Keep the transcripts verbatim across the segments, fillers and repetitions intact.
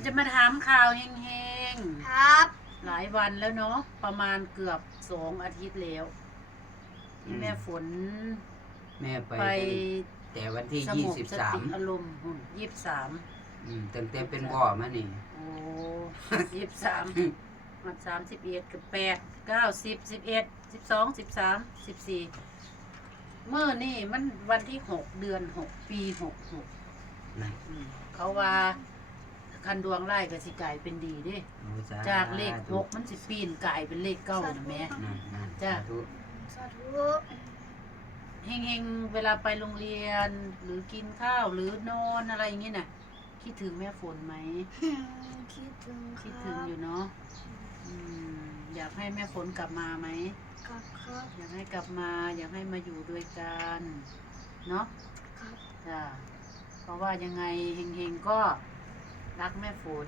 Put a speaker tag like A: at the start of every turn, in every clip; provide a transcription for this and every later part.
A: จะมาถามข่าวเฮง
B: ครับ
A: ๆหลายวันแล้วเนาะประมาณเกือบสองอาทิตย์แล้วที่แม่ฝน
C: แม่ไป
A: ไป
C: แต่วันที่
A: ส
C: ยี่
A: งบ
C: สิบ
A: ส
C: สาม
A: ติอารมณ์ยี่สิบสาม
C: อืมตั้งแต่เป็นบ่อมานี่
A: โอ้ยี่สิบสามมันสามสิบเอ็ดกับแปดเก้าสิบสิบเอ็ดสิบสองสิบสามสิบสี่เมื่อนี่มันวันที่หกเดือนหกปีหกหก
C: นั่น
A: เขาว่าคันดวงไล่ก็สิกลายเป็นดีเดิ
C: โอ้สธุ
A: จากเลขหกมันสิปีนกลายเป็นเลขเก้านะแม่
C: นั่นนั่น
A: จ้ะ
C: สาธุ
B: สาธุ
A: เฮงๆเวลาไปโรงเรียนหรือกินข้าวหรือนอนอะไรอย่างเงี้ยน่ะ คิดถึงแม่ฝนไหม
B: คิดถึงค
A: คิด
B: รั
A: ถึง
B: บ
A: อยู่เนาะอืมอยากให้แม่ฝนกลับมาไหม
B: ครับครับ
A: อยากให้กลับมา อยากให้มาอยู่ด้วยกันเนาะ
B: ครับ
A: จ้ะเพราะว่ายังไงเฮงๆก็รักแม่ฝน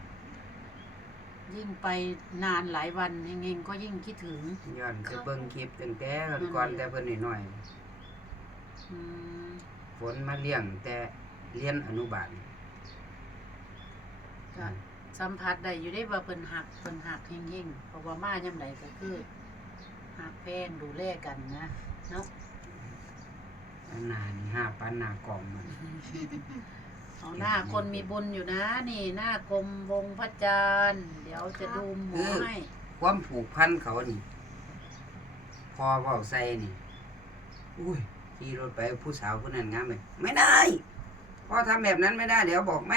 A: ยิ่งไปนานหลายวันเฮงๆก็ยิ่งคิดถึง
C: ย้อนไปเบิ่งคลิปตั้งแต่ก่อนแต่เพิ่นน้อย
A: อืม
C: ๆฝนมาเลี้ยงแต่เรียนอนุบาล
A: ก็สัมผัสได้อยู่ได้ว่าเพิ่นหักเพิ่นหักเฮงๆเพราะว่ามาย่ำไหนก็คือหักแพงดูแลกันนะเนาะ
C: อันหนานี่ห้าปันหน้ากล่องมัน
A: เอาหน้าคนมีบุญอยู่นะ นี่หน้ากรมวงพระจันทร์เดี๋ยวจะดูหมอให้
C: ความผูกพันเขานี่ พอเว้าใส่นี่ อุ้ยขี่รถไปผู้สาวคนนั้นงามเลยไม่ได้พ่อทำแบบนั้นไม่ได้เดี๋ยวบอกแม่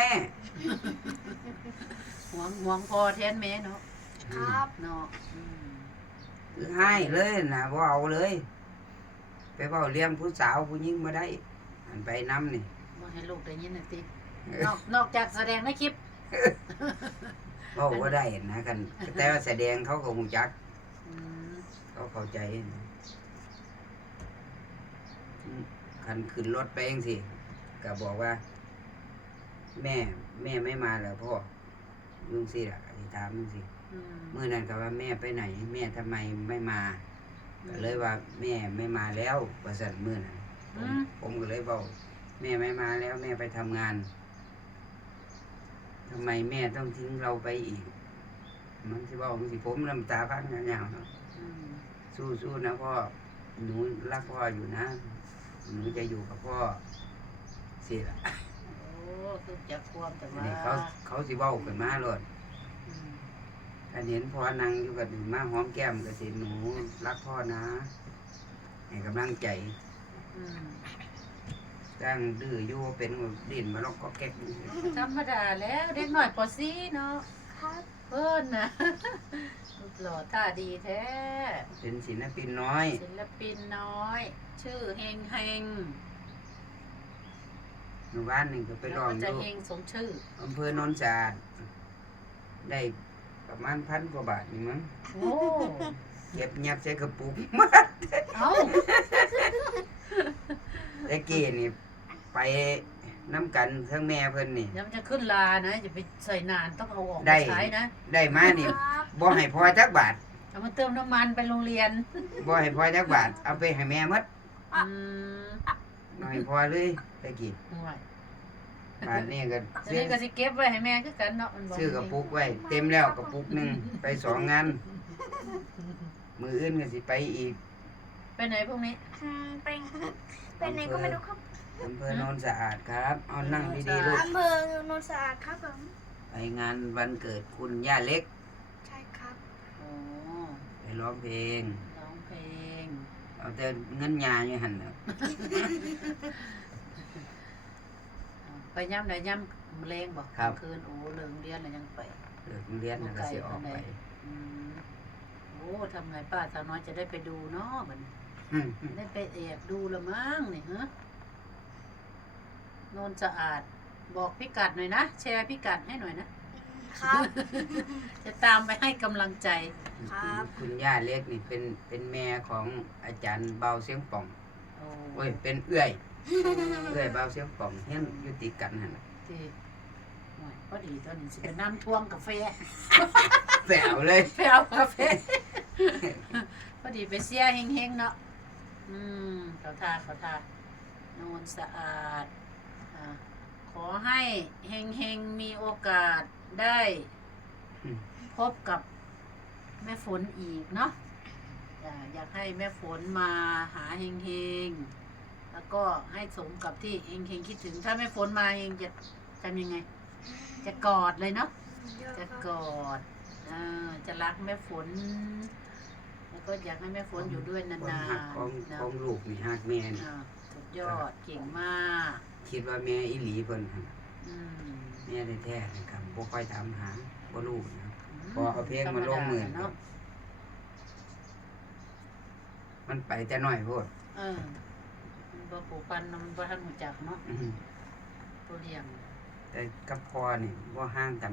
A: หวงหวงพอแทนแม่เนาะ
B: ครับ
A: เนาะอืม
C: คือให้เลยนะว่าเอาเลย ไปเว้าเลี้ยงผู้สาวผู้หญิงมาได้อันไปน้ำนี่
A: ว่าให้ลูกได้ยินหน่อยตินอกนอกจากแสดงในคลิป
C: เว้าก็ได้นะกัน แต่ว่าแสดงเขาก็หูจัก
A: อืม
C: เขาเข้าใจนะคันขึ้นรถไปเองสิก็บอกว่า แม่ แม่ไม่มาแล้วพ่อลุงสิล่ะอธิษฐานลุงสิ
A: อืม
C: เมื่อนั้นก็ว่าแม่ไปไหน แม่ทำไมไม่มา ก็เลยว่าแม่ไม่มาแล้วประสันมื่อนั้นผมผมก็เลยบอกแม่ไม่มาแล้วแม่ไปทำงานทำไมแม่ต้องทิ้งเราไปอีก มันสิบอกมันสิผมน้ำตาพังยาวๆเนาะ
A: อืม
C: สู้ๆนะพ่อหนูรักพ่ออยู่นะหนูจะอยู่กับพ่อสิล่ะ
A: โอ้คือจะควมแต่
C: อัน
A: ว่า
C: นี้เขาเขาสิเว้าขึ้นมาเลย
A: อืม
C: อันเห็นพ่อนั่งอยู่กับหนูมาหอมแก้มก็สิหนูรักพ่อนะให้กำลังใจ
A: อืม
C: ตั้งดื้ออยู่เป็นดินมาลอกก็แก๊กอยู่
A: ธรรมดาแล้วเด็กหน่อยปอซี่เนาะ
B: ครับ
A: เพิ่นนะ รูปหล่อตาดีแท้
C: เป็นศิลปินน้อย
A: ศิลปินน้อย ชื่อเฮงเฮง
C: หมู่บ้านหนึ่งก็ไป
A: แล้ว
C: ร้อง
A: ก็
C: อ
A: จะ
C: ยู่
A: เฮงสมชื่อ
C: อำเภอโนนสะอาดได้ประมาณพันกว่าบาทนี่มั้ง
A: โอ้
C: เก็บเงียบใส่กระปุก
A: เอ้า
C: แต่กี้นี่ไปน้ำกันทั้งแม่เพิ่นนี่
A: เดี๋ยวมันจะขึ้นลานะอย่าไปใส่นานต้องเอาออก
C: ได้
A: มาใช้นะ
C: ได้มานี่
B: ครับ
C: บ่ให้พอจักบาท
A: เอามาเติมน้ำมันไปโรงเรียน
C: บ่ให้พอจักบาท เอาไปให้แม่หมด
A: อืม
C: บ่ให้พอเลยแต่กี้
A: ห่วย
C: บาทนี้ก็
A: จะ
C: ซื้อ
A: นี่ก็สิเก็บไว้ให้แม่คือกันเนาะมันบอก
C: ซื้อกระปุกไว้ เต็มแล้วกระปุกหนึงไปสองงานมืออื่นก็สิไปอีก
A: ไปไหนพวกนี้
B: อืมเป็นเป็นไหนก็ไม่รู้ครับ
C: อำเภอโนนสะอาดครับ เอานั่งดีๆลูก
B: อำเภอโนนสะอาดครับผม
C: ไปงานวันเกิดคุณย่าเล็ก
B: ใช่ครับ
A: โอ้
C: ไปร้องเพลง
A: ร้องเพลง
C: เอาแต่เงินยาอยู่หันน่ะ
A: ไปย่ำไหนย่ำแรงบอกคืนโอ้เลิงเรียนแล้วยังไป
C: เลิกเรียนแล้วก็สิออกไป
A: อืมโอ้ทำไงป้าสาวน้อยจะได้ไปดูเนาะบัดนี้
C: อืม
A: ได้ไปแอบดูละมั้งนี่ฮะโนนสะอาด บอกพิกัดหน่อยนะ แชร์พิกัดให้หน่อยนะ
B: ครับ
A: จะตามไปให้กำลังใจ
B: ครับ
C: คุณย่าเล็กนี่เป็นเป็นแม่ของอาจารย์เบาเสียงป่อง
A: โอ้
C: โอ้ยเป็นเอื้อย เอื้อยเบาเสียงป่องเฮียนอยู่ติดกันหั่นน่ะ
A: ที่โอ้ยพอดีตอนนี้สิเป็นน้ำท่วงกาแฟ
C: แป๋วเลย
A: ไปเอากาแฟ พอดีไปเสียเฮงๆเนาะ อืมเขาทาเขาทาโนนสะอาดอ่าขอให้เฮงๆมีโอโอกาสได้
C: อืม
A: พบกับแม่ฝนอีกเนาะอ่าอยากให้แม่ฝนมาหาเฮงเฮงๆแล้วก็ให้สมกับที่เฮงเฮงคิดถึง ถ้าแม่ฝนมาเองจะทำยังไง จะกอดเลยเนาะ จะกอดอ่าจะรักแม่ฝน แล้วก็อยากให้แม่ฝนอยู่ด้วยนา
C: คน
A: น
C: หักของ
A: ๆนะ
C: ของลูกนี่หักแม่นี่
A: อ่าสุดยอดเก่งมาก
C: คิดว่าแม่อีหลีเพิ่นหั่น
A: อืม
C: แม่แท้ๆนะครับบ่ค่อยถามหาบ่รู้นะครับ พอเอาเพลงมาลงมือ
A: ธรรดาเนาะ
C: มันไปแต่น้อยโพด
A: เออมันบ่ผูกพันเนาะมันบ่ทันรู้จักเนาะ
C: อื้อหือ
A: ตัวเลี้ยง
C: แต่กับพ่อนี่บ่ห่างกัน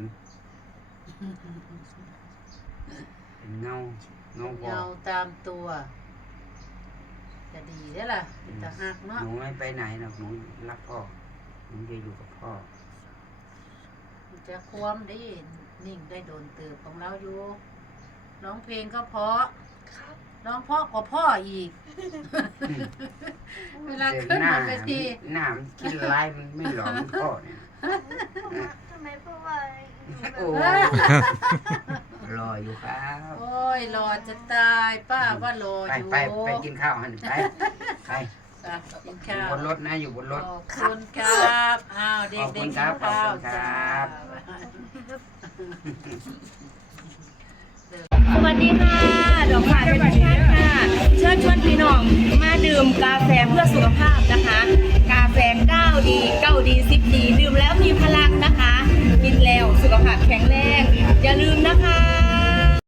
C: เป็นเงาเงาพ่อ
A: เงาตามตัวจะดีได้อล่ะเป็นตาหักเนาะ
C: หนูไม่ไปไหนหรอกหนูรักพ่อหนูจะอยู่กับพ่อ
A: จะความได้นิ่งได้โดนเติบของเราอยู่ร้องเพลงก็เพราะ
B: ครับ
A: ร้องเพราะกว่าพ่ออีก เวลาขึ้น
C: หน้า
A: บนเวที
C: หน้ามันกินลายมันไม่หลอมพ่อเนี่ย
B: ทำไมเพราะว่าหนูแบบ
C: โอ้รออยู่ครับ
A: โอ้ยรอจะตายป้าว่ารอ
C: ไป
A: อยู่
C: ไปไปกินข้าวหันไปไป
A: อ่ะกิน
C: อ
A: ข้า
C: ยู่
A: ว
C: บนรถนะอยู่บนรถ
A: ขอบคุณครับอ้าวเด็ก
C: ขอบ
A: ๆ
C: คุ
A: กิ
C: ณ
A: น
C: ครับ
A: ข้าว
C: ขอบคุณครั
A: จ้า
C: บ
D: สวัสดีค่ะ ดอกไม้เป็นชาติค่ะ เชิญชวนพี่น้องมาดื่มกาแฟเพื่อสุขภาพนะคะ